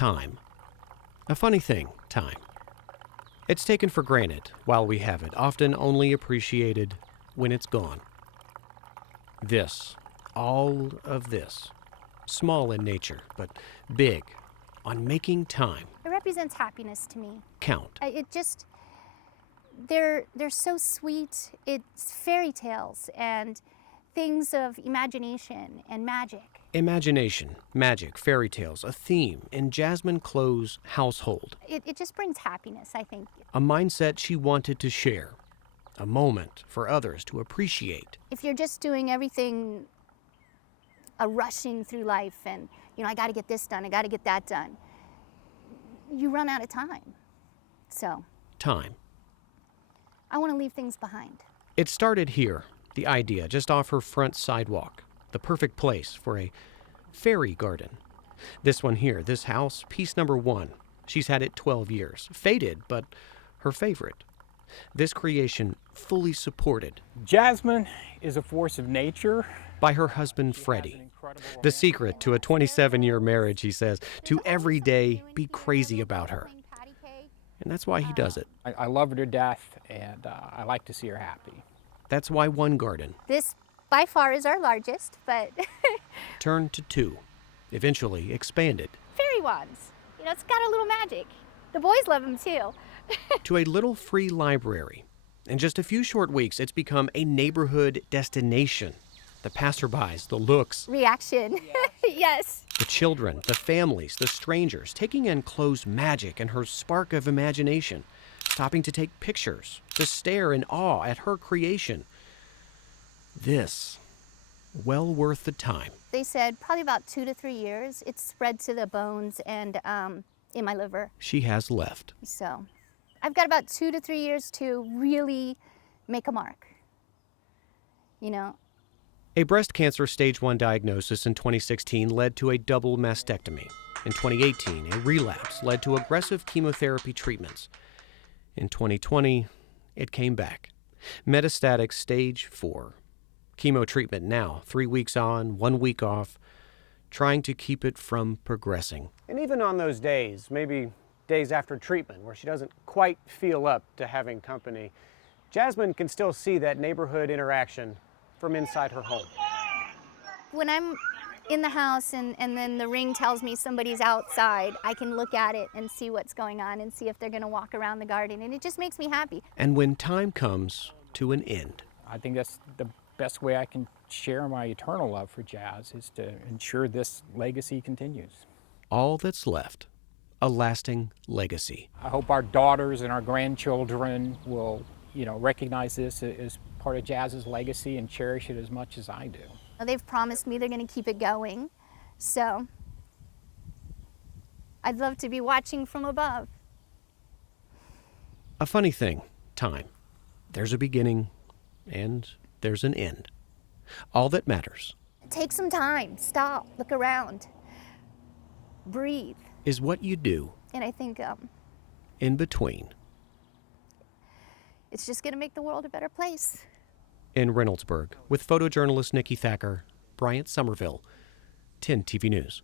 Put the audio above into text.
Time. A funny thing, time. It's taken for granted while we have it, often only appreciated when it's gone. This, all of this, small in nature, but big on making time It represents happiness to me. count. They're so sweet. It's fairy tales and things of imagination and magic. Imagination, magic, fairy tales, a theme in Jasmine Clo's household. It just brings happiness, I think. A mindset she wanted to share. A moment for others to appreciate. If you're just doing everything, rushing through life and, I got to get this done, I got to get that done, you run out of time. So Time. I want to leave things behind. It started here, the idea, just off her front sidewalk. The perfect place for a fairy garden. This one here, this house, piece number 1. She's had it 12 years. Faded, but her favorite. This creation fully supported Jasmine is a force of nature. by her husband, Freddie. The secret to a 27-year marriage, he says, to every day be crazy about her. And that's why he does it. I love her to death, and I like to see her happy. That's why one garden This, by far, is our largest, but turned to 2, eventually expanded fairy wands. It's got a little magic. The boys love them too. to a little free library. In just a few short weeks, it's become a neighborhood destination. The passerbys, the looks, Reaction. Yes. the children, the families, the strangers, taking in Chloe's magic and her spark of imagination, stopping to take pictures, to stare in awe at her creation. This, well worth the time. They said probably about 2 to 3 years. It's spread to the bones and in my liver. She has left. So I've got about 2 to 3 years to really make a mark. A breast cancer stage 1 diagnosis in 2016 led to a double mastectomy. In 2018, a relapse led to aggressive chemotherapy treatments. In 2020, it came back. Metastatic stage 4. Chemo treatment now, 3 weeks on, 1 week off, trying to keep it from progressing. And even on those days, maybe days after treatment, where she doesn't quite feel up to having company, Jasmine can still see that neighborhood interaction from inside her home. When I'm in the house and then the ring tells me somebody's outside, I can look at it and see what's going on and see if they're going to walk around the garden. And it just makes me happy. And when time comes to an end, I think that's the best way I can share my eternal love for Jazz, is to ensure this legacy continues. all that's left, a lasting legacy. I hope our daughters and our grandchildren will, recognize this as part of Jazz's legacy and cherish it as much as I do. They've promised me they're going to keep it going, so I'd love to be watching from above. A funny thing, time. There's a beginning and there's an end. All that matters Take some time, stop, look around, breathe. is what you do And I think in between. it's just going to make the world a better place. In Reynoldsburg, with photojournalist Nikki Thacker, Bryant Somerville, 10 TV News.